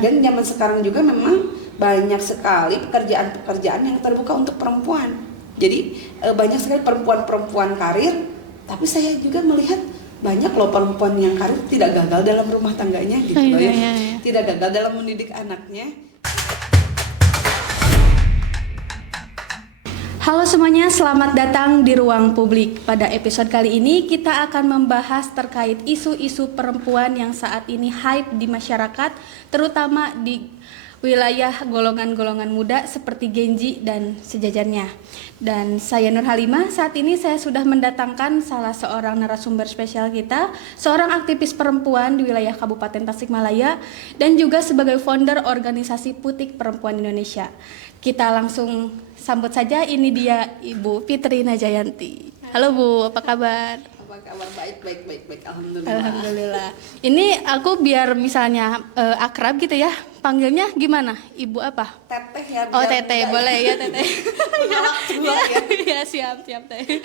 Dan zaman sekarang juga memang banyak sekali pekerjaan-pekerjaan yang terbuka untuk perempuan. Jadi banyak sekali perempuan-perempuan karir, tapi saya juga melihat banyak loh perempuan yang karir tidak gagal dalam rumah tangganya gitu loh ya. Tidak gagal dalam mendidik anaknya. Halo semuanya, selamat datang di Ruang Publik. Pada episode kali ini kita akan membahas terkait isu-isu perempuan yang saat ini hype di masyarakat, terutama di wilayah golongan-golongan muda seperti Genji dan sejajarnya. Dan saya Nur Halimah, saat ini saya sudah mendatangkan salah seorang narasumber spesial kita, seorang aktivis perempuan di wilayah Kabupaten Tasikmalaya dan juga sebagai founder organisasi Putik Perempuan Indonesia. Kita langsung sambut saja, ini dia Ibu Fitri Najayanti. Halo Bu, apa kabar? Apa kabar? Baik, alhamdulillah. Alhamdulillah. Ini aku biar misalnya akrab gitu ya, panggilnya gimana? Ibu apa? Teteh ya. Oh Teteh, boleh ya Teteh. Menolak tua ya. Ya siap Teh.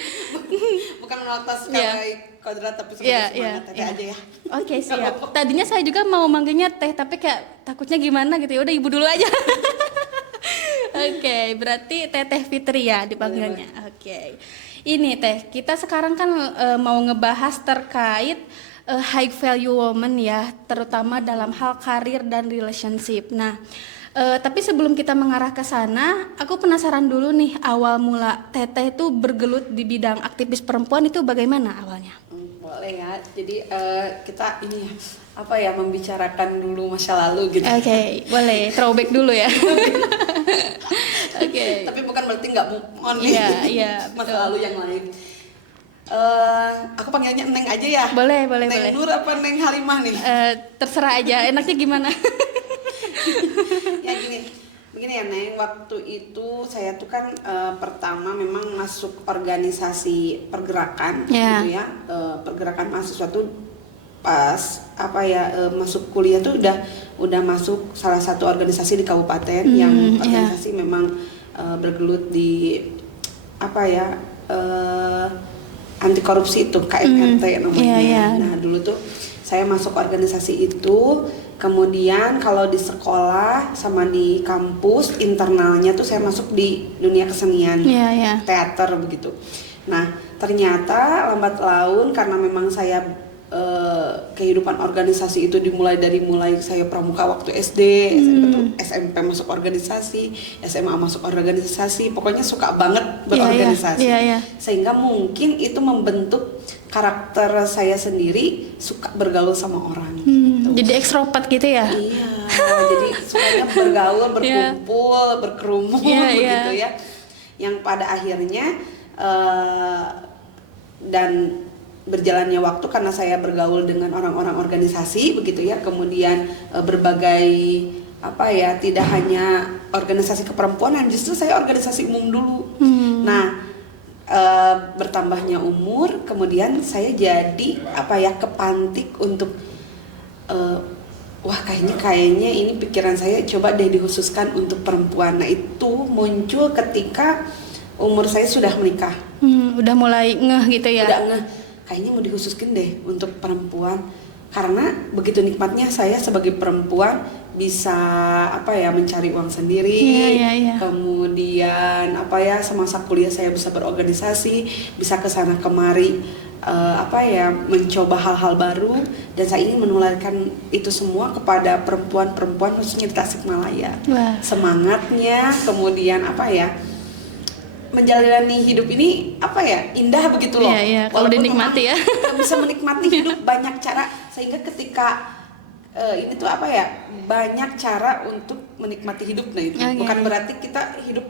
Bukan menolak sebagai kodrat tapi sebagai semangat Teteh aja ya. Oke, siap. Tadinya saya juga mau manggilnya Teh, tapi kayak takutnya gimana gitu ya. Udah Ibu dulu aja. Oke, berarti Teteh Fitri ya dipanggilnya. Oke. Ini Teh, kita sekarang kan mau ngebahas terkait high value woman ya, terutama dalam hal karir dan relationship. Nah, tapi sebelum kita mengarah ke sana, aku penasaran dulu nih, awal mula Teteh itu bergelut di bidang aktivis perempuan itu bagaimana awalnya? Boleh ya. Jadi kita ini ya, membicarakan dulu masa lalu gitu. Oke, boleh throwback dulu ya. Oke. Tapi bukan berarti nggak move on nih. Iya, masa lalu yang lain. Aku panggilnya Neng aja ya. Boleh. Neng Nur apa Neng Halimah nih? Terserah aja, enaknya gimana? Ya begini ya Neng, waktu itu saya tuh kan pertama memang masuk organisasi pergerakan gitu ya, pergerakan mahasiswa tuh pas masuk kuliah tuh udah masuk salah satu organisasi di kabupaten yang organisasi memang bergelut di anti korupsi itu KMRT namanya. Nah dulu tuh saya masuk organisasi itu, kemudian kalau di sekolah sama di kampus internalnya tuh saya masuk di dunia kesenian, teater begitu. Nah ternyata lambat laun karena memang saya kehidupan organisasi itu dimulai dari saya pramuka waktu SD, SMP masuk organisasi, SMA masuk organisasi, pokoknya suka banget berorganisasi. Sehingga mungkin itu membentuk karakter saya sendiri, suka bergaul sama orang. Gitu. Jadi ekstrovert gitu ya? Iya, jadi sukanya bergaul, berkumpul, berkerumun begitu ya. Yang pada akhirnya dan berjalannya waktu karena saya bergaul dengan orang-orang organisasi begitu ya, kemudian berbagai tidak hanya organisasi keperempuanan, justru saya organisasi umum dulu. Nah bertambahnya umur, kemudian saya jadi kepantik untuk kayaknya ini pikiran saya coba deh dikhususkan untuk perempuan. Nah itu muncul ketika umur saya sudah menikah. Udah mulai ngeh gitu ya? Udah ngeh, kayaknya mau dikhususkan deh untuk perempuan, karena begitu nikmatnya saya sebagai perempuan bisa mencari uang sendiri. Kemudian semasa kuliah saya bisa berorganisasi, bisa kesana kemari mencoba hal-hal baru, dan saya ingin menularkan itu semua kepada perempuan-perempuan khususnya di Tasikmalaya. Semangatnya, kemudian menjalani hidup ini indah begitu loh. Kalau dinikmati ya. Bisa menikmati hidup banyak cara, sehingga ketika ini tuh banyak cara untuk menikmati hidup. Nah itu bukan berarti kita hidup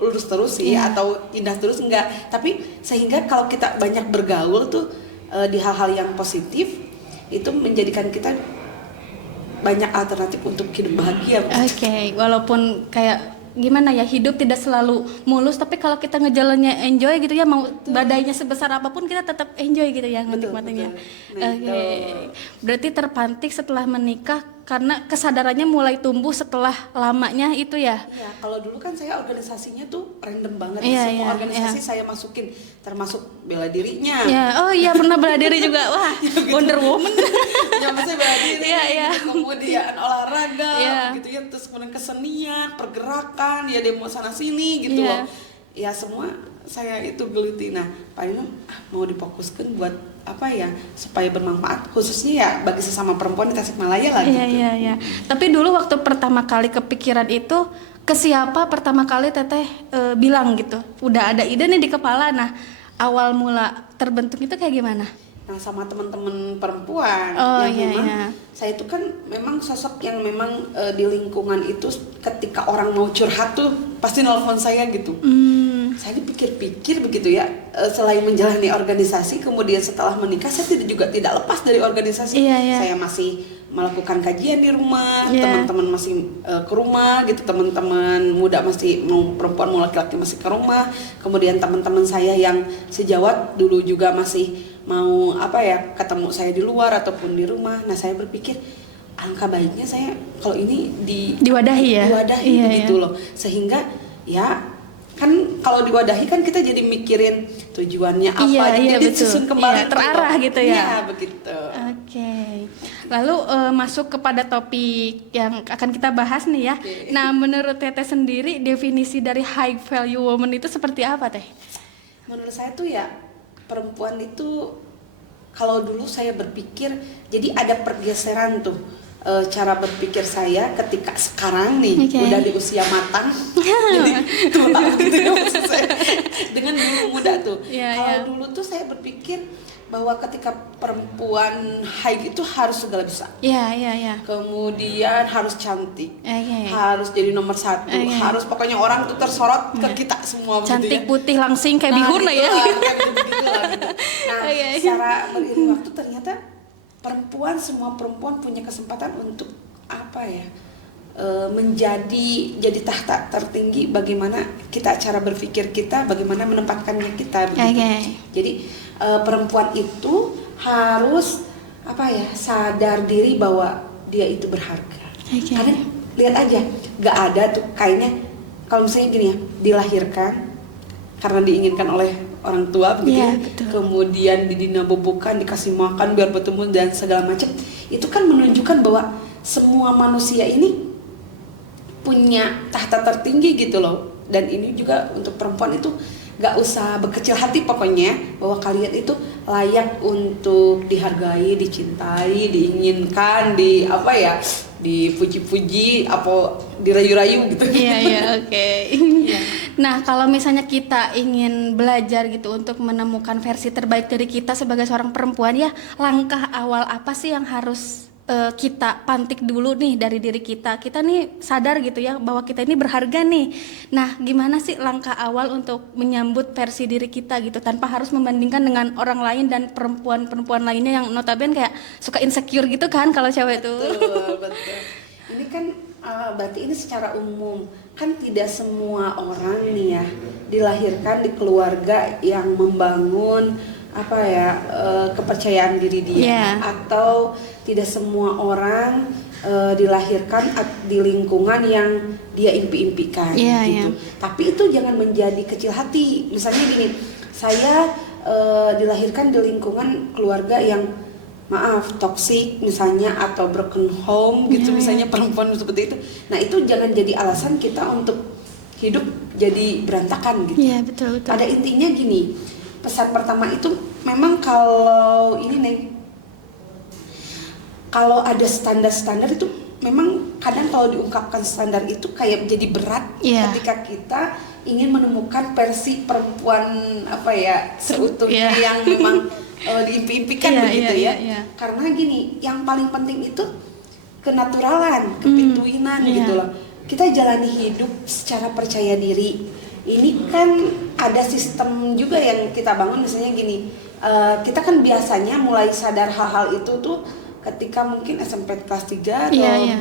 lurus terus sih atau indah terus, enggak, tapi sehingga kalau kita banyak bergaul tuh di hal-hal yang positif, itu menjadikan kita banyak alternatif untuk hidup bahagia. Walaupun kayak gimana ya, hidup tidak selalu mulus, tapi kalau kita ngejalannya enjoy gitu ya, mau badainya sebesar apapun kita tetap enjoy gitu ya menikmatinya. Berarti terpantik setelah menikah karena kesadarannya mulai tumbuh setelah lamanya itu ya. Iya, kalau dulu kan saya organisasinya tuh random banget. Iya, Semua iya, organisasi iya. saya masukin, termasuk bela dirinya. Ya, oh iya pernah bela diri juga. Wah, gitu. Wonder Woman. Ya maksudnya bela diri, Iya, iya. kemudian olahraga, Iya. gitu ya, terus kemudian kesenian, pergerakan, ya demo sana sini gitu Iya. loh. Ya semua saya itu geluti. Nah, paling mau difokuskan buat apa ya, supaya bermanfaat khususnya ya bagi sesama perempuan di Tasikmalaya lah gitu. Iya, iya, iya. Tapi dulu waktu pertama kali kepikiran itu, ke siapa pertama kali Teteh bilang gitu? Udah ada ide nih di kepala. Nah, awal mula terbentuk itu kayak gimana? Nah, sama teman-teman perempuan Oh, yang iya, memang iya. saya itu kan memang sosok yang memang di lingkungan itu ketika orang mau curhat tuh pasti nelpon saya gitu. Saya dipikir-pikir begitu ya, selain menjalani organisasi, kemudian setelah menikah saya juga tidak lepas dari organisasi. Iya, iya. Saya masih melakukan kajian di rumah, Iya. teman-teman masih ke rumah gitu, teman-teman muda masih mau perempuan mau laki-laki masih ke rumah, kemudian teman-teman saya yang sejawat dulu juga masih mau apa ya, ketemu saya di luar ataupun di rumah. Nah, saya berpikir alangkah baiknya saya kalau ini Diwadahi ya? diwadahi Iya, begitu iya. loh, sehingga ya kan kalau diwadahi kan kita jadi mikirin tujuannya apa, Iya, iya, jadi betul. susun kembali Iya, terarah gitu ya? Iya, begitu. Oke, lalu masuk kepada topik yang akan kita bahas nih ya. Oke. Nah, menurut Teteh sendiri definisi dari high value woman itu seperti apa Teh? Menurut saya tuh ya, perempuan itu kalau dulu saya berpikir, jadi ada pergeseran tuh cara berpikir saya ketika sekarang nih Oke. udah di usia matang, jadi tua gitu ya maksud saya, dengan dulu muda tuh. Iya, Kalau iya. dulu tuh saya berpikir bahwa ketika perempuan high itu harus segala bisa, Iya, iya, iya. kemudian harus cantik, Oke. harus jadi nomor satu, Oke. harus pokoknya orang tuh tersorot ke kita semua begitu Cantik, ya. putih, langsing kayak bihun lah ya. Kayak begitulah gitu. Nah, Oke. secara beriring waktu ternyata semua perempuan punya kesempatan untuk apa ya, jadi tahta tertinggi bagaimana kita cara berpikir kita, bagaimana menempatkannya kita begitu. Oke. Jadi perempuan itu harus apa ya, sadar diri bahwa dia itu berharga. Oke. Karena lihat aja, gak ada tuh kayaknya kalau misalnya gini ya, dilahirkan karena diinginkan oleh orang tua begitu, Iya, ya. betul. Kemudian didinabobokan, dikasih makan biar bertumbuh dan segala macam, itu kan menunjukkan bahwa semua manusia ini punya tahta tertinggi gitu loh. Dan ini juga untuk perempuan itu gak usah berkecil hati, pokoknya bahwa kalian itu layak untuk dihargai, dicintai, diinginkan, dipuji-puji, apa dirayu-rayu gitu. Iya, iya, oke. Nah, kalau misalnya kita ingin belajar gitu untuk menemukan versi terbaik dari kita sebagai seorang perempuan, ya langkah awal apa sih yang harus kita pantik dulu nih dari diri kita? Kita nih sadar gitu ya bahwa kita ini berharga nih. Nah, gimana sih langkah awal untuk menyambut versi diri kita gitu tanpa harus membandingkan dengan orang lain dan perempuan-perempuan lainnya yang notabene kayak suka insecure gitu kan kalau cewek tuh. Betul. Ini kan berarti ini secara umum kan tidak semua orang nih ya dilahirkan di keluarga yang membangun apa ya, kepercayaan diri dia. Yeah. Atau tidak semua orang dilahirkan di lingkungan yang dia impi-impikan Yeah, gitu. yeah. Tapi itu jangan menjadi kecil hati. Misalnya gini, saya dilahirkan di lingkungan keluarga yang maaf toksik misalnya, atau broken home gitu, misalnya perempuan seperti itu. Nah, itu jangan jadi alasan kita untuk hidup jadi berantakan gitu. Iya, betul. Pada intinya gini, pesan pertama itu memang kalau ini nih, kalau ada standar-standar itu memang kadang kalau diungkapkan standar itu kayak jadi berat. Iya. Ketika kita ingin menemukan versi perempuan apa ya seutuhnya Iya. yang memang diimpi-impikan Iya, begitu iya, ya. iya. Karena gini, yang paling penting itu kenaturalan, kepintuinan iya. gitu loh. Kita jalani hidup secara percaya diri. Ini kan ada sistem juga yang kita bangun, misalnya gini, kita kan biasanya mulai sadar hal-hal itu tuh ketika mungkin SMP kelas 3 atau Iya, iya.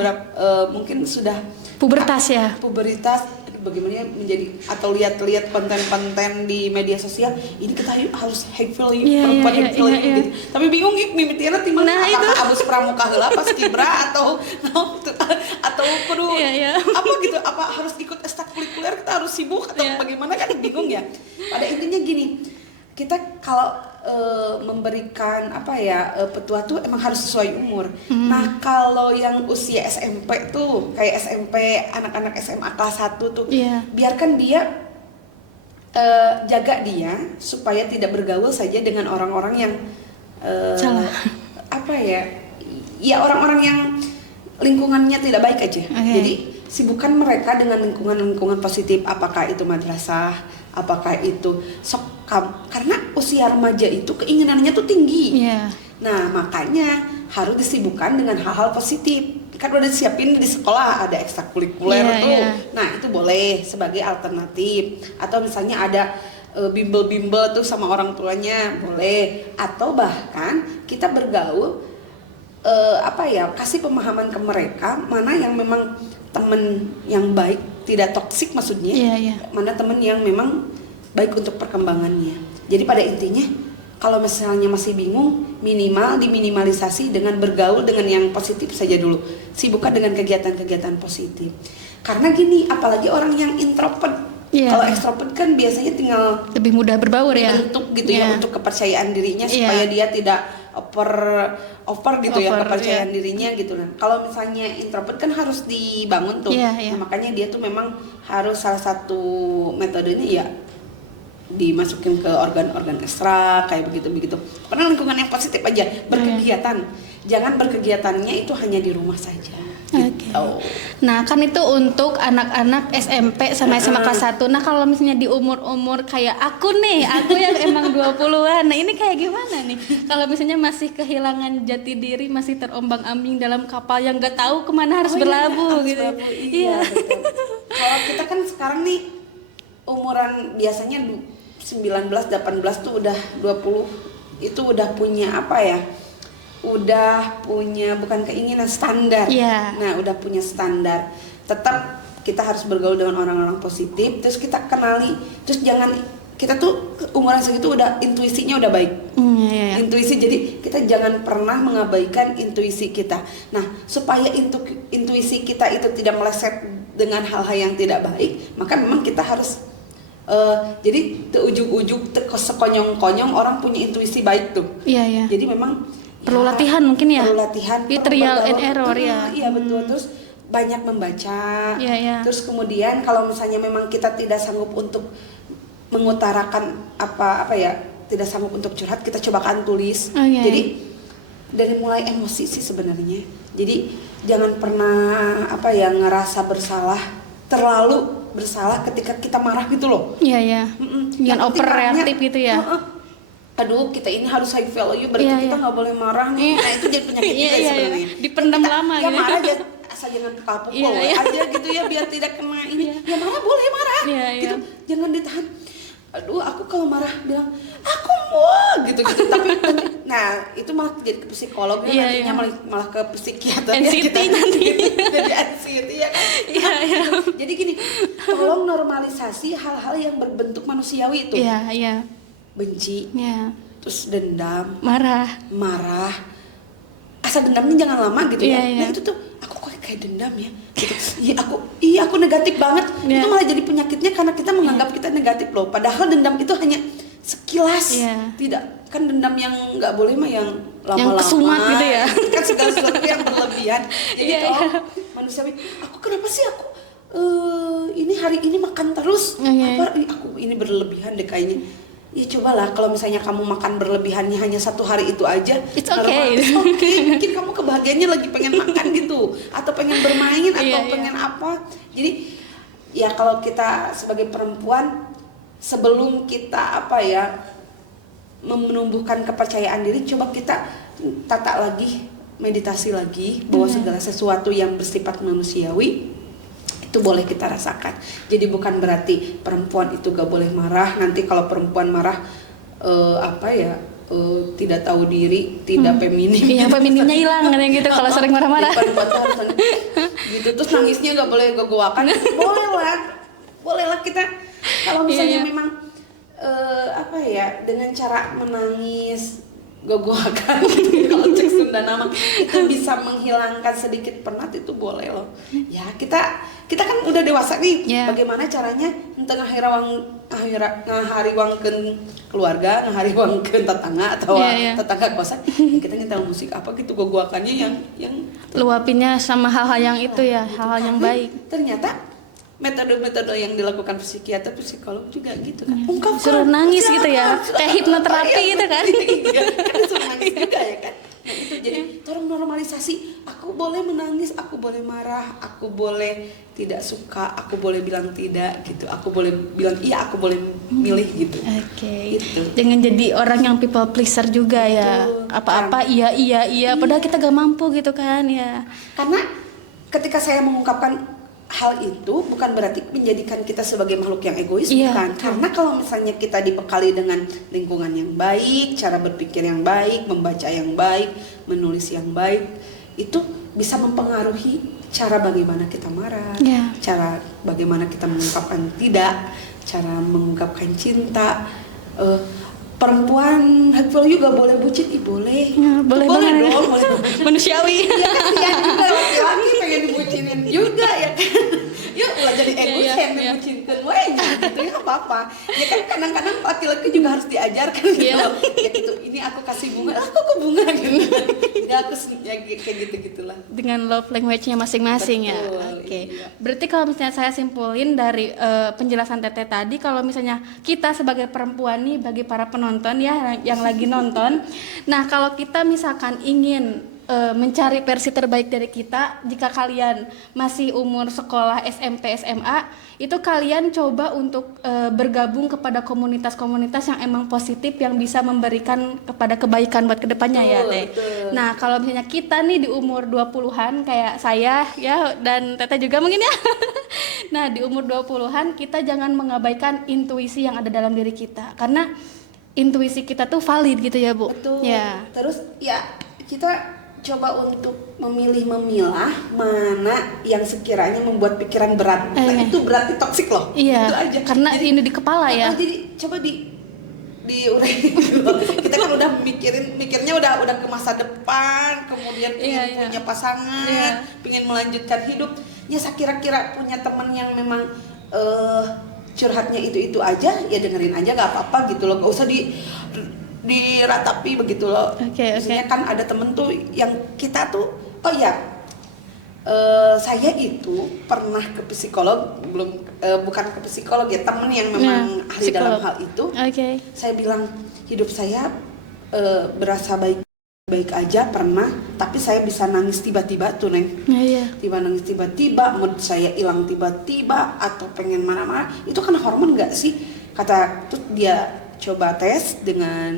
mungkin sudah Pubertas ya. pubertas. bagaimana menjadi atau lihat-lihat konten-konten di media sosial ini kita harus high value perempuan high value gitu. Tapi bingung mimitinya timah apakah abus pramuka heula pas kibra atau kudu apa gitu, apa harus ikut ekstrakurikuler, kita harus sibuk atau bagaimana, kan bingung ya. Pada intinya gini, kita kalau memberikan petua tuh emang harus sesuai umur. Nah kalau yang usia SMP tuh kayak SMP, anak-anak SMA kelas 1 tuh biarkan dia jaga dia supaya tidak bergaul saja dengan orang-orang yang salah. Orang-orang yang lingkungannya tidak baik aja. Jadi sibukkan mereka dengan lingkungan positif, apakah itu madrasah, apakah itu karena usia remaja itu keinginannya tuh tinggi. Nah makanya harus disibukkan dengan hal-hal positif. Kan udah disiapin di sekolah ada ekstrakurikuler Nah itu boleh sebagai alternatif. Atau misalnya ada bimbel-bimbel tuh sama orang tuanya boleh. Atau bahkan kita bergaul kasih pemahaman ke mereka mana yang memang teman yang baik, tidak toksik maksudnya, mana teman yang memang baik untuk perkembangannya. Jadi pada intinya kalau misalnya masih bingung, minimal diminimalisasi dengan bergaul dengan yang positif saja dulu. Sibukkan dengan kegiatan-kegiatan positif. Karena gini, apalagi orang yang introvert. Kalau extrovert kan biasanya tinggal lebih mudah berbaur bentuk gitu untuk kepercayaan dirinya supaya dia tidak over gitu kepercayaan dirinya gitu. Nah, kalau misalnya introvert kan harus dibangun tuh. Nah, makanya dia tuh memang harus salah satu metodenya dimasukin ke organ-organ ekstra kayak begitu. Karena lingkungan yang positif aja, berkegiatan. Jangan berkegiatannya itu hanya di rumah saja. Gitu. Nah kan itu untuk anak-anak SMP sama SMA kelas 1. Nah kalau misalnya di umur-umur kayak aku yang emang 20-an, nah ini kayak gimana nih? Kalau misalnya masih kehilangan jati diri, masih terombang-ambing dalam kapal yang gak tahu kemana harus berlabuh gitu. Iya. Kalau kita kan sekarang nih umuran biasanya 19, 18 tuh udah 20 itu udah punya udah punya bukan keinginan, standar. Nah udah punya standar. Tetap kita harus bergaul dengan orang-orang positif. Terus kita kenali. Terus jangan, kita tuh umuran segitu udah intuisinya udah baik. Intuisi, jadi kita jangan pernah mengabaikan intuisi kita. Nah supaya intuisi kita itu tidak meleset dengan hal-hal yang tidak baik, maka memang kita harus jadi ujug-ujug sekonyong-konyong orang punya intuisi baik tuh. Jadi memang perlu latihan mungkin ya. Perlu latihan. Trial and error Iya betul. Terus banyak membaca. Terus kemudian kalau misalnya memang kita tidak sanggup untuk mengutarakan tidak sanggup untuk curhat, kita cobakan tulis. Jadi dari mulai emosi sih sebenarnya. Jadi jangan pernah ngerasa terlalu bersalah ketika kita marah gitu loh. Jangan overreaktif gitu ya. Aduh kita ini harus high value, berarti kita nggak boleh marah nih. Nah itu jadi penyakit kita sebenarnya. Dipendam lama gitu. Marah aja, asal jangan pukul aja gitu ya, biar tidak kena ini. Ya marah boleh marah gitu, jangan ditahan. Aduh aku kalau marah bilang aku mau gitu. Tapi nah itu malah jadi ke psikolog nantinya malah ke psikiater kita nanti jadi anxiety ya kan. Jadi gini, tolong normalisasi hal-hal yang berbentuk manusiawi itu. Benci, terus dendam, marah. Asal dendamnya jangan lama gitu ya. Nah itu tuh aku kok kayak dendam ya. Gitu. Aku negatif banget. Itu malah jadi penyakitnya karena kita menganggap kita negatif loh. Padahal dendam itu hanya sekilas. Tidak, kan dendam yang nggak boleh mah yang lama-lama. Yang kesumat gitu ya. Kan segala sesuatu yang berlebihan. Jadi manusiawi. Aku kenapa sih ini hari ini makan terus? Aku ini berlebihan deh kayaknya. Ya cobalah kalau misalnya kamu makan berlebihannya hanya satu hari itu aja, it's okay. Mungkin kamu kebahagiaannya lagi pengen makan gitu, atau pengen bermain atau pengen apa. Jadi ya kalau kita sebagai perempuan, sebelum kita menumbuhkan kepercayaan diri, coba kita tata lagi, meditasi lagi bahwa segala sesuatu yang bersifat manusiawi itu boleh kita rasakan. Jadi bukan berarti perempuan itu gak boleh marah. Nanti kalau perempuan marah tidak tahu diri, tidak feminim. Femininnya hilang kan gitu kalau sering marah-marah. Gitu terus nangisnya gak boleh gogoakan. Boleh lah. bolehlah kita kalau misalnya Iya. memang apa ya, dengan cara menangis gogoakan gitu, kalau cek Sunda nama itu bisa menghilangkan sedikit penat, itu boleh loh ya. Kita kan udah dewasa nih, bagaimana caranya untuk ngahariwangkeun keluarga, ngahariwangkeun tetangga atau tetangga kosan ya, kita nyetel musik apa gitu gogoakannya yang luapinnya sama hal-hal yang itu ya, hal-hal yang baik. Ternyata metode-metode yang dilakukan psikiater, psikolog juga gitu kan. Ungkapkan, suruh nangis gitu ya, kayak hipnoterapi gitu kan. Iya, kan disuruh nangis juga ya kan. Nah itu jadi tolong normalisasi, aku boleh menangis, aku boleh marah, aku boleh tidak suka, aku boleh bilang tidak gitu, aku boleh bilang iya, aku boleh milih gitu. Oke. Gitu. Jangan jadi orang yang people pleaser juga ya. Apa-apa iya, padahal kita gak mampu gitu kan ya. Karena ketika saya mengungkapkan hal itu bukan berarti menjadikan kita sebagai makhluk yang egois, bukan. Karena kalau misalnya kita dibekali dengan lingkungan yang baik, cara berpikir yang baik, membaca yang baik, menulis yang baik, itu bisa mempengaruhi cara bagaimana kita marah, cara bagaimana kita mengungkapkan tidak, cara mengungkapkan cinta. Perempuan hateful juga boleh bucin, boleh. Ya, boleh dong, boleh. Manusiawi. Ya kasihan juga laki-laki pengen dibucinin juga ya kan. Yuk lah jadi egois dibucinkan we gitu ya, apa-apa. Ya kan kadang-kadang laki-laki juga harus diajarkan gitu. Ya gitu, ini aku kasih bunga, aku kok bunga gitu. Ya aku ya kayak gitu-gitulah. Dengan love language-nya masing-masing. Betul, ya. Oke. Iya. Berarti kalau misalnya saya simpulin dari penjelasan Teteh tadi, kalau misalnya kita sebagai perempuan nih, bagi para penonton ya yang lagi nonton, nah kalau kita misalkan ingin mencari versi terbaik dari kita, jika kalian masih umur sekolah SMP SMA, itu kalian coba untuk bergabung kepada komunitas-komunitas yang emang positif, yang bisa memberikan kepada kebaikan buat kedepannya ya Teh. Nah kalau misalnya kita nih di umur 20-an kayak saya ya, dan Teteh juga mungkin ya. Nah di umur 20-an kita jangan mengabaikan intuisi yang ada dalam diri kita, karena intuisi kita tuh valid gitu ya Bu. Betul. Ya. Terus ya kita coba untuk memilah mana yang sekiranya membuat pikiran berat. Nah, itu berarti toksik loh. Iya. Itu aja. Karena jadi, ini di kepala ya. Jadi coba diurai. Kita kan udah mikirnya udah ke masa depan, kemudian pengen punya pasangan, pengen melanjutkan hidup. Ya saya kira-kira punya teman yang memang curhatnya itu aja, ya dengerin aja, nggak apa-apa gitu loh, nggak usah diratapi begitu loh. Misalnya kan ada temen tuh yang kita tuh, saya itu pernah ke psikolog, bukan ke psikolog ya, temen yang memang ahli dalam hal itu. Saya bilang hidup saya berasa baik aja pernah, tapi saya bisa nangis tiba-tiba tuh Neng. Nangis tiba-tiba, mood saya hilang tiba-tiba, atau pengen marah-marah. Itu kan hormon nggak sih? Kata tuh dia coba tes dengan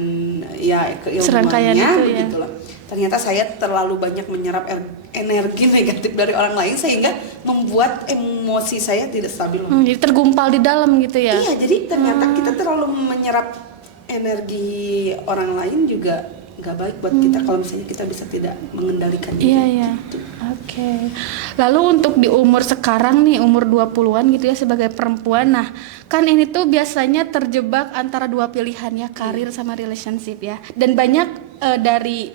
ya keilmuannya begitu loh. Ternyata saya terlalu banyak menyerap energi negatif dari orang lain sehingga membuat emosi saya tidak stabil. Jadi tergumpal di dalam gitu ya. Iya, jadi ternyata kita terlalu menyerap energi orang lain juga nggak baik buat kita kalau misalnya kita bisa tidak mengendalikan diri. Iya. Gitu. Oke. Lalu untuk di umur sekarang nih, umur 20-an gitu ya, sebagai perempuan, nah kan ini tuh biasanya terjebak antara dua pilihan ya, karir sama relationship ya. Dan banyak dari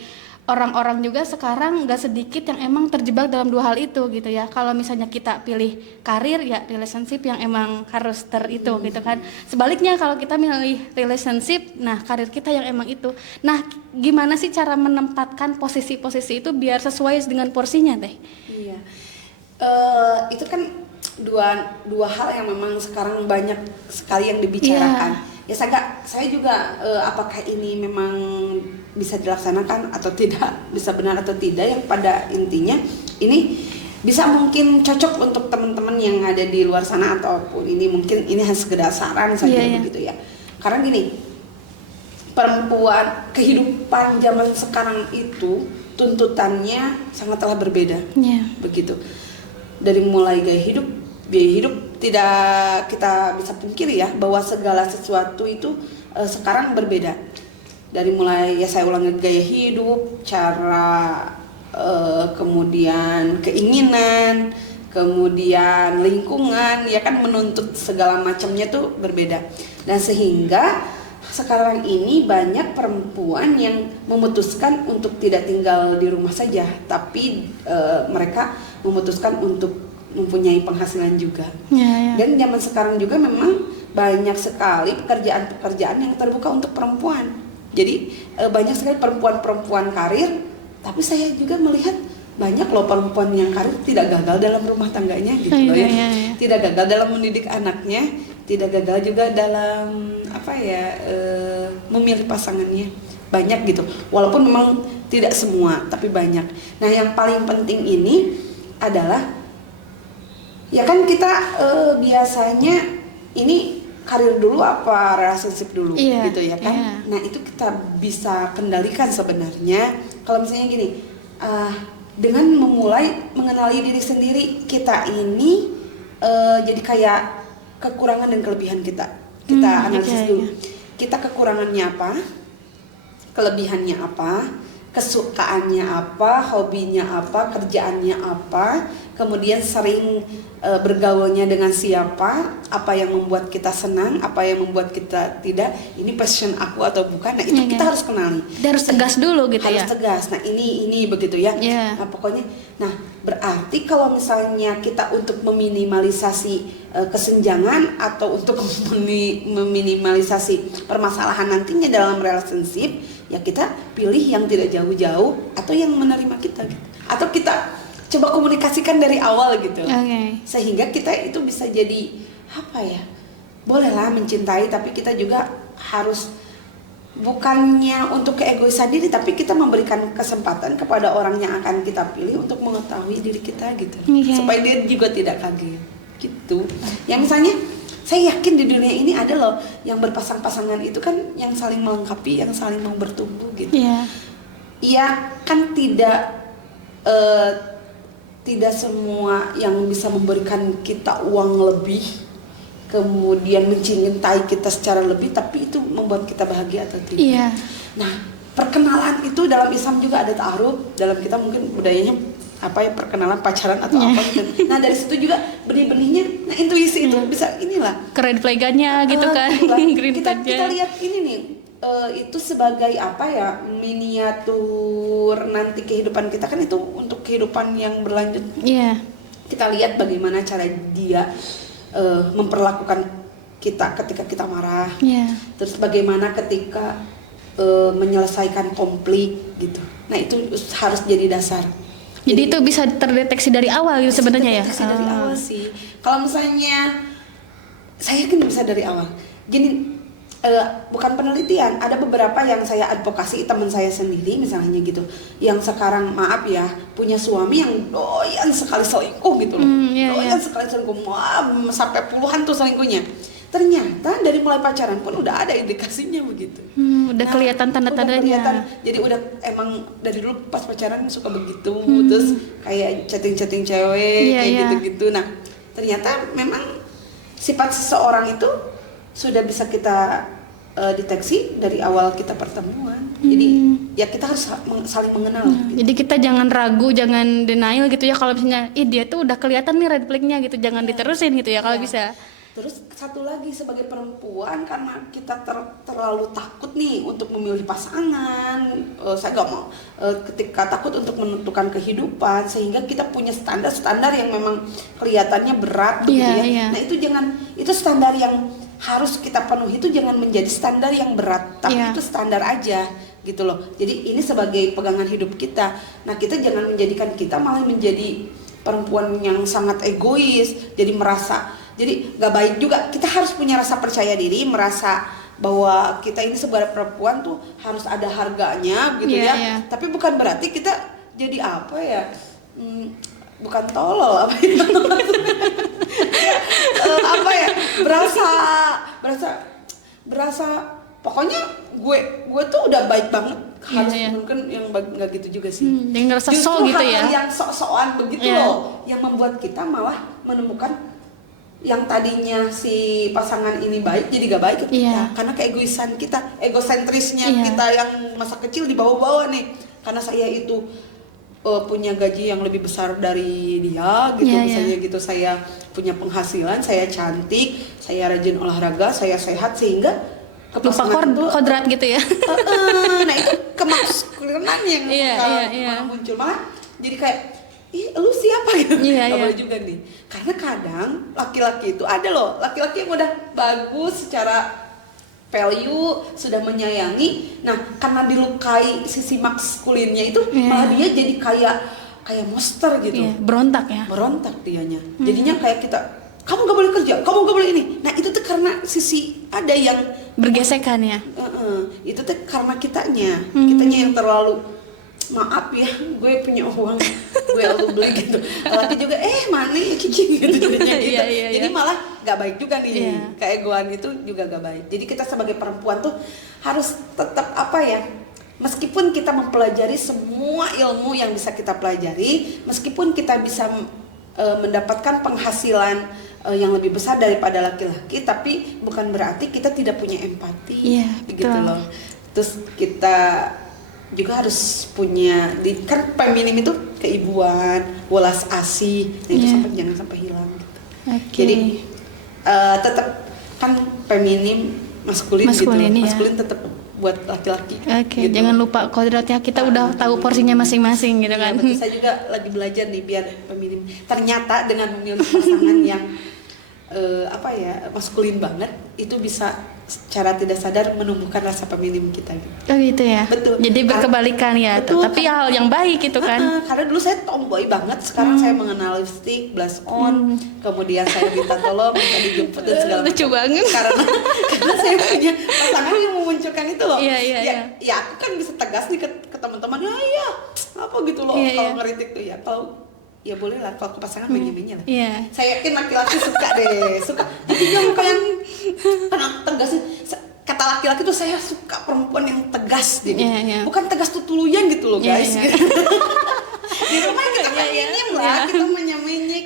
orang-orang juga sekarang nggak sedikit yang emang terjebak dalam dua hal itu gitu ya. Kalau misalnya kita pilih karir ya relationship yang emang harus itu gitu kan. Sebaliknya kalau kita milih relationship, nah karir kita yang emang itu. Nah gimana sih cara menempatkan posisi-posisi itu biar sesuai dengan porsinya Teh? Iya, itu kan dua hal yang memang sekarang banyak sekali yang dibicarakan. Ya saya juga apakah ini memang bisa dilaksanakan atau tidak, bisa benar atau tidak, yang pada intinya ini bisa mungkin cocok untuk teman-teman yang ada di luar sana, ataupun ini mungkin ini hanya sekedar saran saja begitu ya. Karena gini, perempuan, kehidupan zaman sekarang itu tuntutannya sangatlah berbeda, begitu. Dari mulai gaya hidup tidak kita bisa pungkiri ya bahwa segala sesuatu itu sekarang berbeda. Dari mulai ya saya ulangi, gaya hidup, cara kemudian keinginan, kemudian lingkungan, ya kan menuntut segala macamnya tuh berbeda. Dan sehingga sekarang ini banyak perempuan yang memutuskan untuk tidak tinggal di rumah saja, tapi mereka memutuskan untuk mempunyai penghasilan juga. Dan zaman sekarang juga memang banyak sekali pekerjaan-pekerjaan yang terbuka untuk perempuan. Jadi banyak sekali perempuan-perempuan karir, tapi saya juga melihat banyak loh perempuan yang karir tidak gagal dalam rumah tangganya gitu loh ya. Tidak gagal dalam mendidik anaknya, tidak gagal juga dalam memilih pasangannya. Banyak gitu. Walaupun memang tidak semua, tapi banyak. Nah, yang paling penting ini adalah ya kan kita biasanya ini karir dulu apa relationship dulu gitu ya kan. Nah, itu kita bisa kendalikan sebenarnya kalau misalnya gini, dengan memulai mengenali diri sendiri. Kita ini jadi kayak kekurangan dan kelebihan kita analisis dulu. Kita kekurangannya apa, kelebihannya apa, kesukaannya apa, hobinya apa, kerjaannya apa, kemudian sering bergaulnya dengan siapa, apa yang membuat kita senang, apa yang membuat kita tidak, ini passion aku atau bukan. Nah, itu kita harus kenali. Kita harus tegas dulu gitu harus ya. Harus tegas. Nah, ini begitu ya. Nah, pokoknya berarti kalau misalnya kita untuk meminimalisasi kesenjangan atau untuk meminimalisasi permasalahan nantinya dalam relationship, ya kita pilih yang tidak jauh-jauh atau yang menerima kita gitu. Atau kita coba komunikasikan dari awal gitu. Sehingga kita itu bisa jadi bolehlah mencintai, tapi kita juga harus bukannya untuk keegoisan diri, tapi kita memberikan kesempatan kepada orang yang akan kita pilih untuk mengetahui diri kita gitu. Supaya dia juga tidak kaget gitu. Ya misalnya saya yakin di dunia ini ada loh yang berpasang-pasangan itu kan yang saling melengkapi, yang saling mau bertumbuh gitu. Iya kan tidak semua yang bisa memberikan kita uang lebih, kemudian mencintai kita secara lebih, tapi itu membuat kita bahagia atau tidak. Nah, perkenalan itu dalam Islam juga ada ta'aruf, dalam kita mungkin budayanya perkenalan pacaran atau apa gitu. Nah, dari situ juga benih-benihnya, nah intuisi itu bisa inilah. Keren flagannya gitu kan. Kita lihat ini nih, itu sebagai miniatur nanti kehidupan kita kan, itu untuk kehidupan yang berlanjut. Kita lihat bagaimana cara dia memperlakukan kita ketika kita marah, terus bagaimana ketika menyelesaikan konflik gitu. Nah, itu harus jadi dasar. Jadi itu bisa terdeteksi dari awal gitu sebenarnya ya. Dari awal sih. Kalau misalnya saya yakin bisa dari awal. Gini, bukan penelitian, ada beberapa yang saya advokasi, teman saya sendiri misalnya gitu, yang sekarang maaf ya punya suami yang doyan sekali selingkuh gitu loh. Doyan sekali selingkuh, sampai puluhan tuh selingkuhnya. Ternyata dari mulai pacaran pun udah ada indikasinya begitu. Udah kelihatan tanda-tandanya. Jadi udah emang dari dulu pas pacaran suka begitu, terus kayak chatting cewek gitu-gitu. Nah, ternyata memang sifat seseorang itu sudah bisa kita deteksi dari awal kita pertemuan. Jadi ya kita harus saling mengenal. Gitu. Jadi kita jangan ragu, jangan denial gitu ya, kalau misalnya dia tuh udah kelihatan nih red flag-nya gitu, jangan diterusin gitu ya kalau bisa. Terus satu lagi, sebagai perempuan karena kita terlalu takut nih untuk memilih pasangan, saya gak mau ketika takut untuk menentukan kehidupan, sehingga kita punya standar yang memang kelihatannya berat begitu ya. Nah itu standar yang harus kita penuhi, itu jangan menjadi standar yang berat, tapi itu standar aja gitu loh. Jadi ini sebagai pegangan hidup kita. Nah, kita jangan menjadikan kita malah menjadi perempuan yang sangat egois, jadi gak baik juga. Kita harus punya rasa percaya diri, merasa bahwa kita ini sebagai perempuan tuh harus ada harganya gitu ya. Tapi bukan berarti kita jadi bukan tolol berasa pokoknya gue tuh udah baik banget, harus mungkin yang nggak gitu juga sih. Yang ngerasa so gitu ya. Yang sok-sokan begitu loh, yang membuat kita malah menemukan yang tadinya si pasangan ini baik jadi gak baik ke kita, karena keegoisan kita, egosentrisnya kita yang masa kecil dibawa-bawa nih, karena saya itu punya gaji yang lebih besar dari dia gitu, misalnya gitu, saya punya penghasilan, saya cantik, saya rajin olahraga, saya sehat, sehingga lupa kodrat gitu ya. Nah itu kemaskulinan yang malah muncul, malah jadi kayak lu siapa gitu. Gak boleh juga nih, karena kadang laki-laki itu ada loh, laki-laki yang udah bagus secara value, sudah menyayangi, nah karena dilukai sisi maskulinnya itu, malah dia jadi kayak monster gitu, berontak dianya. Jadinya kayak kita, kamu gak boleh kerja, kamu gak boleh ini. Nah itu tuh karena sisi ada yang bergesekan ya. Itu tuh karena kitanya yang terlalu, maaf ya, gue punya uang, gue lu beli gitu. Laki juga, mana Kiki gitu jadinya gitu. Jadi malah gak baik juga nih, keegoan itu juga gak baik. Jadi kita sebagai perempuan tuh harus tetap meskipun kita mempelajari semua ilmu yang bisa kita pelajari, meskipun kita bisa mendapatkan penghasilan yang lebih besar daripada laki-laki, tapi bukan berarti kita tidak punya empati, begitu loh. Terus kita juga harus punya, kan feminim itu keibuan, welas asih, itu jangan sampai hilang gitu. Jadi tetap kan feminim, maskulin gitu, maskulin tetap buat laki-laki. Gitu. Jangan lupa kodratnya, kita udah tahu porsinya masing-masing gitu kan. Saya juga lagi belajar nih biar feminim. Ternyata dengan memilih pasangan yang maskulin banget, itu bisa secara tidak sadar menumbuhkan rasa feminim kita gitu. Oh gitu ya. Betul. Jadi berkebalikan ya. Betul, tapi hal yang baik gitu kan. Karena dulu saya tomboy banget, sekarang saya mengenal lipstick, blush on, kemudian saya minta tolong, minta dijemput dan segala macam. Lucu banget. Karena saya punya pasangan yang memunculkan itu loh. Iya. Aku kan bisa tegas nih ke teman-teman, apa gitu loh, kalau ngeritik tuh ya. Kalau ya boleh lah, kalau ke pasangan menye-menye lah. Saya yakin laki-laki suka deh, jadi yang kalian tegas. Kata laki-laki tuh, saya suka perempuan yang tegas, jadi bukan tegas tutuluyan gitu loh guys. Di rumah kita menye-menye lah, kita menye-menye,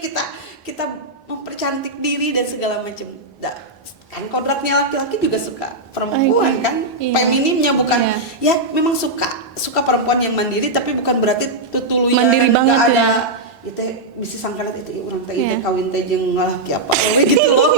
kita mempercantik diri dan segala macam. Kan kodratnya laki-laki juga suka perempuan kan, feminimnya bukan, memang suka perempuan yang mandiri, tapi bukan berarti tutuluyan, mandiri banget ada itu bisa sangkalat itu orang teh kawin teh jeung ngalaki apa gitu loh.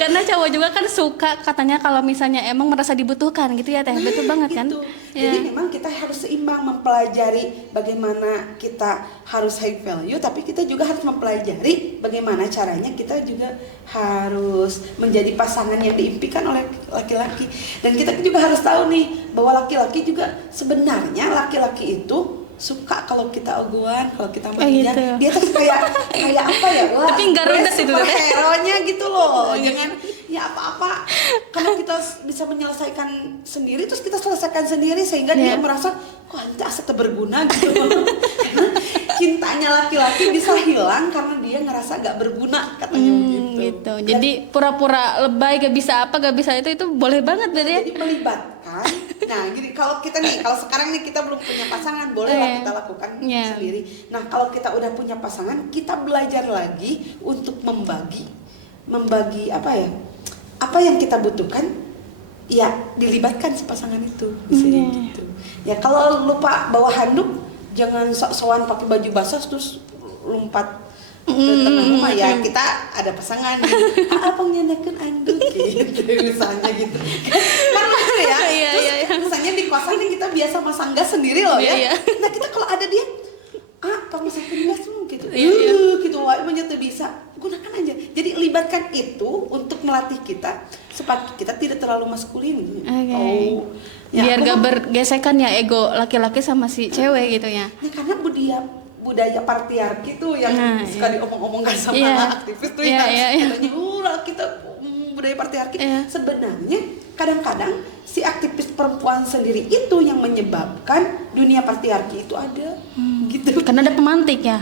Karena cowok juga kan suka katanya kalau misalnya emang merasa dibutuhkan gitu ya teh. Betul banget kan? Jadi memang kita harus seimbang mempelajari bagaimana kita harus high value, tapi kita juga harus mempelajari bagaimana caranya kita juga harus menjadi pasangan yang diimpikan oleh laki-laki. Dan kita juga harus tahu nih bahwa laki-laki juga sebenarnya laki-laki itu suka kalau kita ogohan, kalau kita manja, dia tuh kayak apa ya? Wah, tapi enggak rundes itu teh. Hero-nya gitu loh. Jangan apa-apa. Karena kita bisa menyelesaikan sendiri, terus kita selesaikan sendiri sehingga dia merasa kok ente asa berguna gitu. Karena cintanya laki-laki bisa hilang karena dia ngerasa gak berguna katanya gitu. Jadi pura-pura lebay gak bisa itu boleh banget berarti. Jadi melibatkan. Nah, jadi kalau sekarang nih kita belum punya pasangan, bolehlah kita lakukan sendiri. Nah, kalau kita udah punya pasangan, kita belajar lagi untuk membagi apa yang kita butuhkan, ya dilibatkan si pasangan itu, gitu. Ya kalau lupa bawa handuk, jangan sok-sokan pakai baju basah terus lompat ke tengah rumah, ya kita ada pasangan nih, apa nyandakan anduk gitu misalnya gitu kan ya. Terus misalnya di kosan nih kita biasa masang gas sendiri loh ya. Nah kita kalau ada dia pak masakin gas gitu gitu wah emangnya tuh bisa, gunakan aja. Jadi libatkan itu untuk melatih kita supaya kita tidak terlalu maskulin gitu. Biar gak bergesekan ya ego laki-laki sama si cewek gitu ya. Karena budaya patriarki tuh yang suka diomong-omongkan sama aktivis tuh katanya kita budaya patriarki. Sebenarnya kadang-kadang si aktivis perempuan sendiri itu yang menyebabkan dunia patriarki itu ada gitu. Karena ada pemantik ya.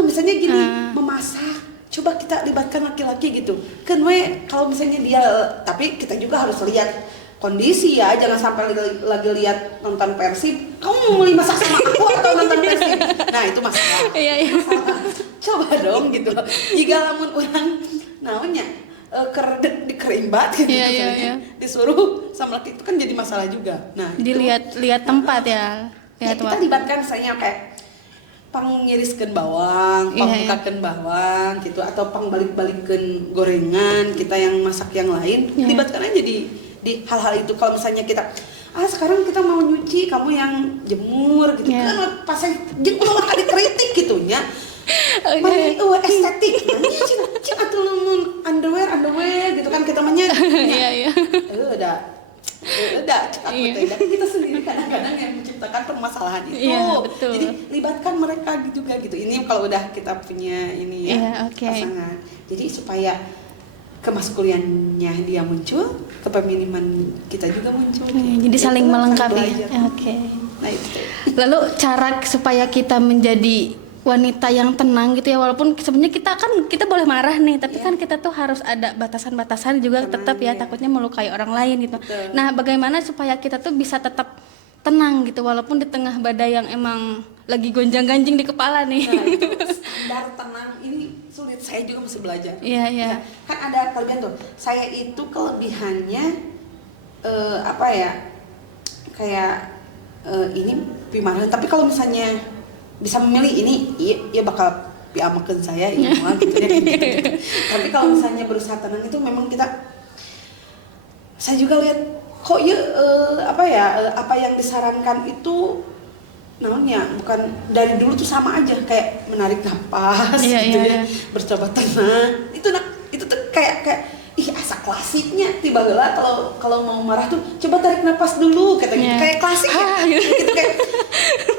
Misalnya gini, memasak, coba kita libatkan laki-laki gitu. Kan kalau misalnya dia, tapi kita juga harus lihat kondisi ya, jangan sampai lagi lihat nonton Persib, kamu mau beli masak sama aku atau nonton Persib? Nah itu masalah. Coba dong gitu. Jika lamun orang namanya keredek dikerimbat gitu, disuruh sama laki itu kan jadi masalah juga. Nah dilihat tempat ya. Ya, kita libatkan misalnya kayak pangiriskeun bawang, pangbukakeun bawang gitu, atau pangbalik-balikeun gorengan kita yang masak yang lain, libatkan aja di hal-hal itu. Kalau misalnya kita sekarang kita mau nyuci, kamu yang jemur gitu, kan pas jeung ulah ka dikritik gitunya. Mani estetik, cina atuh lamun underwear gitu kan kita mah nya. Udah aku teh kita sendiri kadang-kadang yang menciptakan permasalahan itu. Jadi libatkan mereka juga gitu. Ini kalau udah kita punya ini pasangan. Jadi supaya kemaskuliannya dia muncul, kepeminiman kita juga muncul. Jadi saling melengkapi. Nah itu. Lalu cara supaya kita menjadi wanita yang tenang gitu ya, walaupun sebenarnya kita boleh marah nih, tapi kan kita tuh harus ada batasan-batasan juga tetap ya, takutnya melukai orang lain gitu. Nah, bagaimana supaya kita tuh bisa tetap tenang gitu walaupun di tengah badai yang emang lagi gonjang-ganjing di kepala nih. Nah, itu standar tenang ini sulit, saya juga masih belajar. Iya. Kan ada kelebihan tuh. Saya itu kelebihannya ini pimarahan, tapi kalau misalnya bisa memilih ini, iya bakal piamakeun saya ini mah gitu ya. Tapi kalau misalnya berusaha tenang itu memang saya juga lihat kok apa yang disarankan itu namanya bukan dari dulu tuh sama aja, kayak menarik napas ya, bercoba tenang. Itu tuh kayak asa klasiknya tiba heula kalau mau marah tuh coba tarik napas dulu katanya, kayak klasik gitu kayak.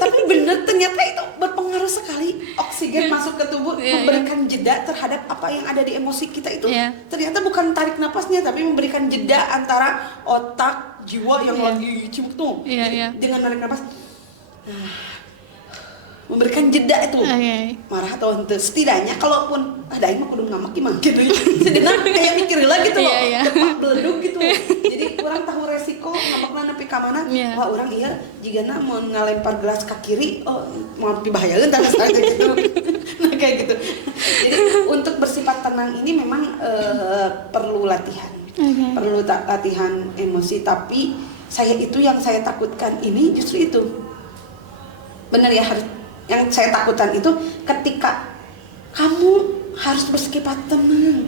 Tapi bener ternyata itu berpengaruh sekali, oksigen masuk ke tubuh, memberikan jeda terhadap apa yang ada di emosi kita itu. Ternyata bukan tarik napasnya tapi memberikan jeda antara otak jiwa yang lagi cibuk tuh dengan tarik napas. Memberikan jeda itu marah atau henteu, setidaknya kalaupun ada mah kudu ngamak gimana gitu sedenah kayak mikir heula gitu loh, depak beledug gitu. Jadi orang tahu resiko ngamakna nepi ka mana. Wah orang jigana mau ngalempar gelas ka kiri, mau pibahayaeun tah gitu. Nah kayak gitu. Jadi untuk bersifat tenang ini memang perlu latihan. Perlu latihan emosi, tapi yang saya takutkan ini justru itu. Benar ya, yang saya takutkan itu ketika kamu harus bersifat tenang,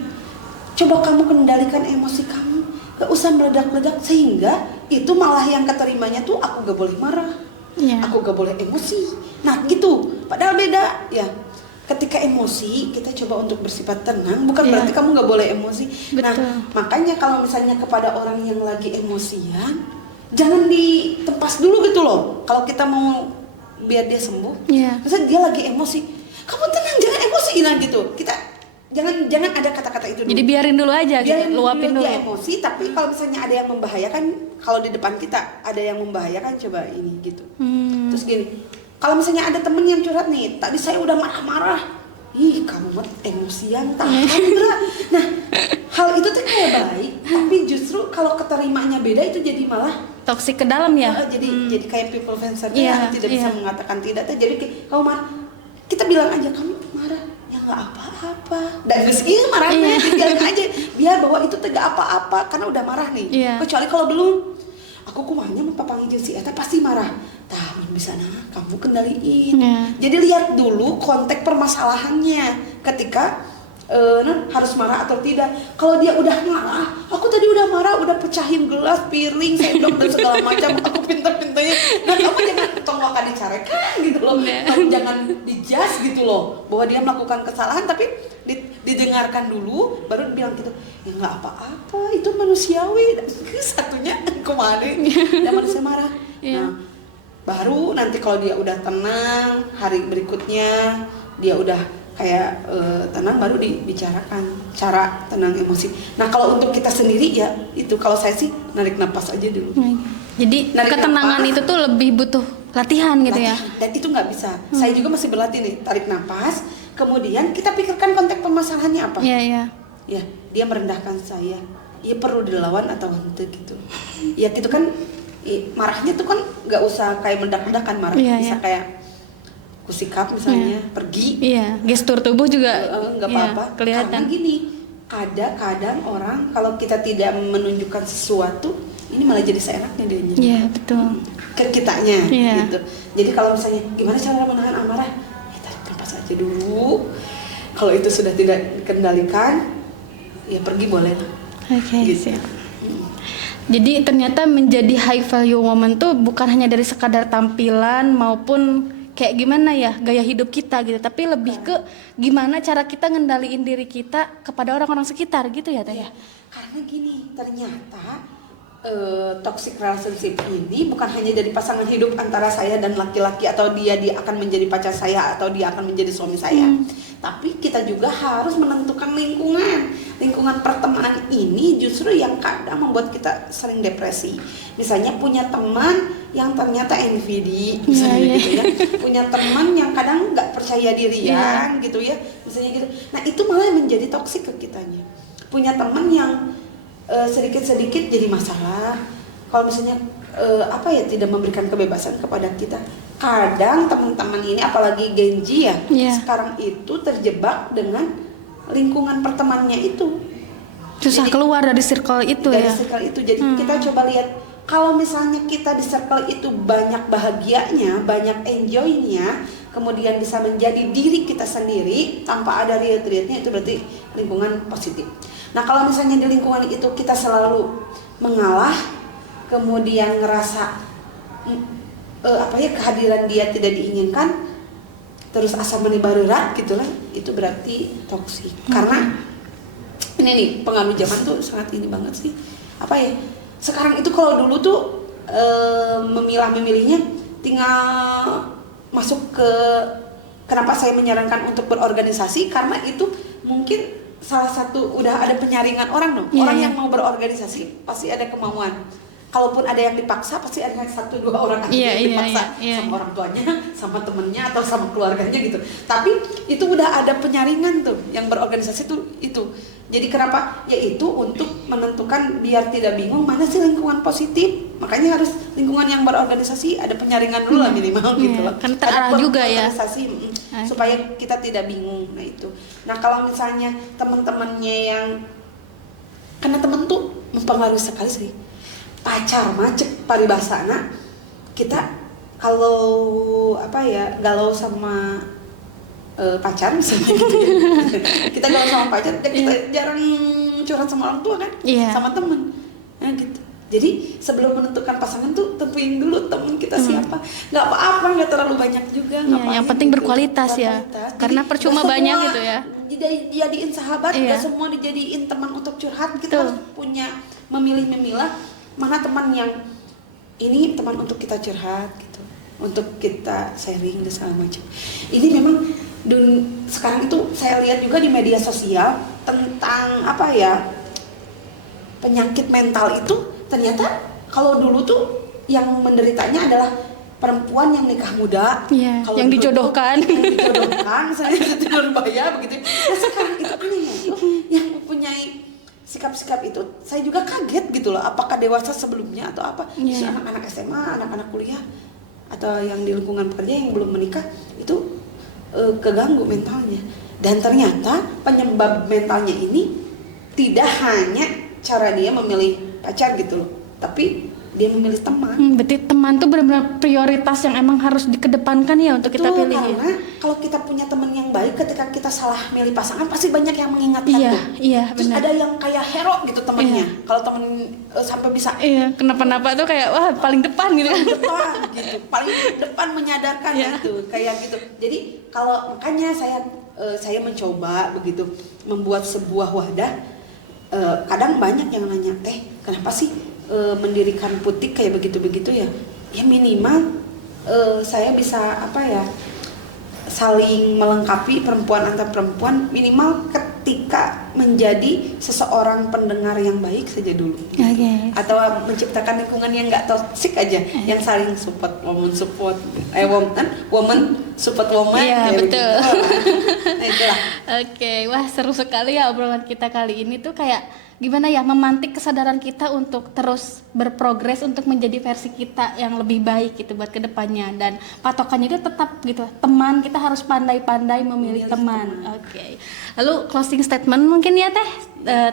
coba kamu kendalikan emosi kamu, gak usah meledak-ledak, sehingga itu malah yang keterimanya tuh aku gak boleh marah, aku gak boleh emosi. Nah gitu, padahal beda ya. Ketika emosi kita coba untuk bersifat tenang, bukan berarti kamu gak boleh emosi. Nah makanya kalau misalnya kepada orang yang lagi emosian, jangan ditempas dulu gitu loh. Kalau kita mau biar dia sembuh, misalnya dia lagi emosi, kamu tenang, jangan emosi gitu. Kita jangan ada kata-kata itu dulu. Jadi biarin dulu aja, luapin dulu. Dia emosi, tapi kalau misalnya ada yang membahayakan, kalau di depan kita ada yang membahayakan, coba ini gitu. Terus gini, kalau misalnya ada temen yang curhat nih, tadi saya udah marah-marah, kamu emosian, tahan gerak. Nah, hal itu tuh kayak baik, tapi justru kalau keterimanya beda itu jadi malah toksik ke dalam ya. Jadi kayak people pleaser tidak bisa mengatakan tidak. Jadi kamu marah, kita bilang aja kamu marah, ya nggak apa-apa. Dan meski marahnya bilang aja, biar bahwa itu tidak apa-apa karena udah marah nih. Kecuali kalau belum, aku kumahnya mau papangi jeung si eta pasti marah. Tah, bisa kamu kendaliin. Jadi lihat dulu konteks permasalahannya ketika harus marah atau tidak. Kalau dia udah marah, aku tadi udah marah, udah pecahin gelas, piring, sendok dan segala macam, aku pinter-pinternya. Nah kamu jangan tongwakan dicarekan gitu loh, kamu jangan dijas gitu loh bahwa dia melakukan kesalahan, tapi didengarkan dulu, baru bilang gitu, ya nggak apa-apa, itu manusiawi. Satunya kemarin, dan manusia marah. Nah baru nanti kalau dia udah tenang, hari berikutnya dia udah kayak tenang, baru dibicarakan cara tenang emosi. Nah kalau untuk kita sendiri ya itu, kalau saya sih narik napas aja dulu. Jadi narik ketenangan napas, itu tuh lebih butuh latihan gitu ya. Dan itu nggak bisa. Saya juga masih berlatih nih, tarik napas, kemudian kita pikirkan konteks permasalahannya apa. Ya dia merendahkan saya, ya perlu dilawan atau hente gitu. Ya gitu kan, marahnya tuh kan nggak usah kayak meledak-ledakan marah, bisa kayak kusikap misalnya, pergi. Gestur tubuh juga nggak apa-apa. Kelihatan. Karena gini, ada kadang orang kalau kita tidak menunjukkan sesuatu, ini malah jadi seenaknya dianya. Betul. ke kitanya Iya. gitu. Jadi kalau misalnya gimana cara menahan amarah, ya tarik nafas aja dulu. Kalau itu sudah tidak dikendalikan, ya pergi boleh lah. Oke, Gitu. siap. Jadi ternyata menjadi high value woman tuh bukan hanya dari sekadar tampilan maupun kayak gimana ya gaya hidup kita gitu, tapi lebih ke gimana cara kita ngendaliin diri kita kepada orang-orang sekitar gitu ya Teh. Ya, karena gini, ternyata toxic relationship ini bukan hanya dari pasangan hidup antara saya dan laki-laki atau dia akan menjadi pacar saya atau dia akan menjadi suami saya. Tapi kita juga harus menentukan lingkungan. Lingkungan pertemanan ini justru yang kadang membuat kita sering depresi. Misalnya punya teman yang ternyata NVD misalnya gitu ya. Punya teman yang kadang nggak percaya dirian gitu ya. Misalnya gitu. Nah, itu malah menjadi toksik ke kitanya. Punya teman yang sedikit-sedikit jadi masalah. Kalau misalnya tidak memberikan kebebasan kepada kita. Kadang teman-teman ini apalagi Gen Z ya, sekarang itu terjebak dengan lingkungan pertemanannya itu. Susah keluar dari circle itu dari ya. Circle itu. Jadi kita coba lihat, kalau misalnya kita di circle itu banyak bahagianya, banyak enjoy-nya, kemudian bisa menjadi diri kita sendiri tanpa ada riut-riutnya, itu berarti lingkungan positif. Nah, kalau misalnya di lingkungan itu kita selalu mengalah, kemudian ngerasa kehadiran dia tidak diinginkan, terus asa menibarurat gitulah, itu berarti toksik. Karena ini nih pengaruh zaman tuh sangat ini banget sih. Sekarang itu kalau dulu tuh memilihnya tinggal masuk ke, kenapa saya menyarankan untuk berorganisasi, karena itu mungkin salah satu udah ada penyaringan orang dong. Orang yang mau berorganisasi pasti ada kemauan. Kalaupun ada yang dipaksa, pasti ada 1-2 orang aja yang dipaksa sama orang tuanya, sama temennya atau sama keluarganya gitu. Tapi itu udah ada penyaringan tuh, yang berorganisasi tuh itu. Jadi kenapa? Yaitu untuk menentukan biar tidak bingung mana sih lingkungan positif. Makanya harus lingkungan yang berorganisasi ada penyaringan dulu lah minimal gitu loh. Kan terarah juga ya. Supaya kita tidak bingung. Nah itu. Nah kalau misalnya teman-temannya yang, karena teman tuh mempengaruhi sekali sih. Pacar macet paribasana, kita kalau galau sama pacar misalnya gitu ya. Kita galau sama pacar, kita jarang curhat sama orang tua kan, sama temen, nah gitu. Jadi sebelum menentukan pasangan tuh tentuin dulu temen kita siapa. Nggak apa-apa, nggak terlalu banyak juga. Yang penting gitu. berkualitas ya. Karena percuma banyak gitu ya. Dijadiin sahabat, nggak semua dijadiin teman untuk curhat. Kita harus memilih-memilah mana teman yang ini teman untuk kita curhat gitu, untuk kita sharing dan segala macam. Ini memang sekarang itu saya lihat juga di media sosial tentang penyakit mental itu, ternyata kalau dulu tuh yang menderitanya adalah perempuan yang nikah muda, kalau yang dijodohkan, misalnya itu Nurbaya begitu. Nah sekarang itu anehnya yang mempunyai sikap-sikap itu, saya juga kaget gitu loh. Apakah dewasa sebelumnya atau apa? Anak-anak SMA, anak-anak kuliah, atau yang di lingkungan pekerja yang belum menikah itu keganggu mentalnya. Dan ternyata penyebab mentalnya ini tidak hanya cara dia memilih pacar gitu loh, tapi dia memilih teman. Berarti teman tuh benar-benar prioritas yang emang harus dikedepankan ya untuk kita pilih. Karena kalau kita punya teman yang baik, ketika kita salah milih pasangan pasti banyak yang mengingatkan tuh. Terus benar. ada yang kayak hero gitu temennya. Kalau temen sampai bisa kenapa-napa tuh kayak wah paling depan gitu. Paling depan menyadarkan gitu, kayak gitu. Jadi kalau makanya saya mencoba begitu membuat sebuah wadah. Kadang banyak yang nanya, kenapa sih mendirikan butik kayak begitu-begitu ya? Ya minimal saya bisa saling melengkapi perempuan antar perempuan, minimal ketika menjadi seseorang pendengar yang baik saja dulu. Atau menciptakan lingkungan yang nggak toksik aja, yang saling support, woman support woman. Iya betul. Nah itulah. Wah seru sekali ya obrolan kita kali ini tuh, kayak gimana ya, memantik kesadaran kita untuk terus berprogres untuk menjadi versi kita yang lebih baik gitu buat kedepannya. Dan patokannya itu tetap gitu, teman, kita harus pandai-pandai memilih teman. Oke. Lalu closing statement mungkin ya Teh,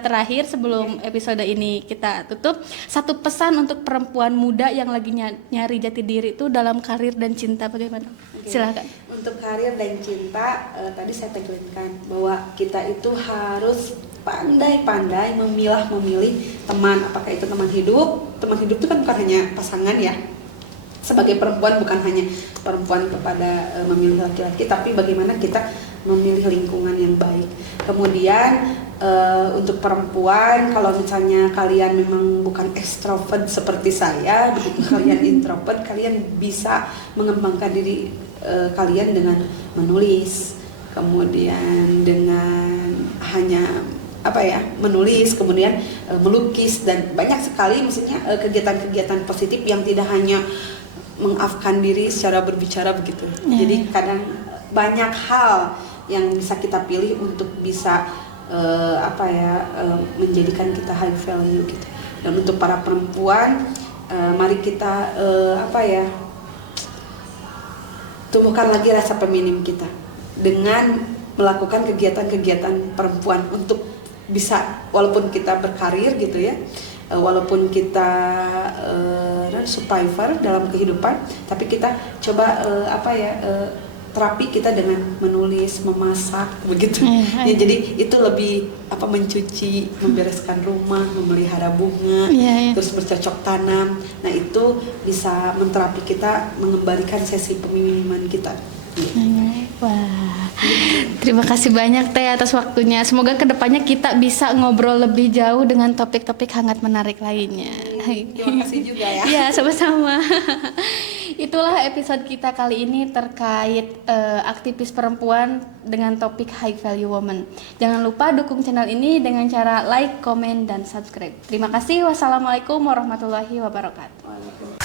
terakhir sebelum episode ini kita tutup, satu pesan untuk perempuan muda yang lagi nyari jati diri itu dalam karir dan cinta, bagaimana? Silakan. Untuk karir dan cinta, tadi saya tekankan bahwa kita itu harus pandai-pandai memilih teman. Apakah itu teman hidup? Teman hidup itu kan bukan hanya pasangan ya. Sebagai perempuan bukan hanya perempuan kepada memilih laki-laki, tapi bagaimana kita memilih lingkungan yang baik. Kemudian untuk perempuan, kalau misalnya kalian memang bukan extrovert seperti saya, begitu kalian introvert, kalian bisa mengembangkan diri kalian dengan menulis, kemudian dengan hanya menulis, kemudian melukis, dan banyak sekali maksudnya kegiatan-kegiatan positif yang tidak hanya mengafkan diri secara berbicara begitu. Jadi kadang banyak hal yang bisa kita pilih untuk bisa menjadikan kita high value gitu. Dan untuk para perempuan, mari kita tumbuhkan lagi rasa feminim kita dengan melakukan kegiatan-kegiatan perempuan untuk bisa, walaupun kita berkarir gitu ya, walaupun kita survivor dalam kehidupan, tapi kita coba terapi kita dengan menulis, memasak begitu. Ya, jadi itu lebih mencuci, membereskan rumah, memelihara bunga, terus bercocok tanam. Nah, itu bisa menterapi kita, mengembalikan sesi peminiman kita. Wah, terima kasih banyak Teh atas waktunya. Semoga kedepannya kita bisa ngobrol lebih jauh dengan topik-topik hangat menarik lainnya. Terima kasih juga ya. Ya, sama-sama. Itulah episode kita kali ini terkait aktivis perempuan dengan topik High Value Woman. Jangan lupa dukung channel ini dengan cara like, komen, dan subscribe. Terima kasih. Wassalamualaikum warahmatullahi wabarakatuh.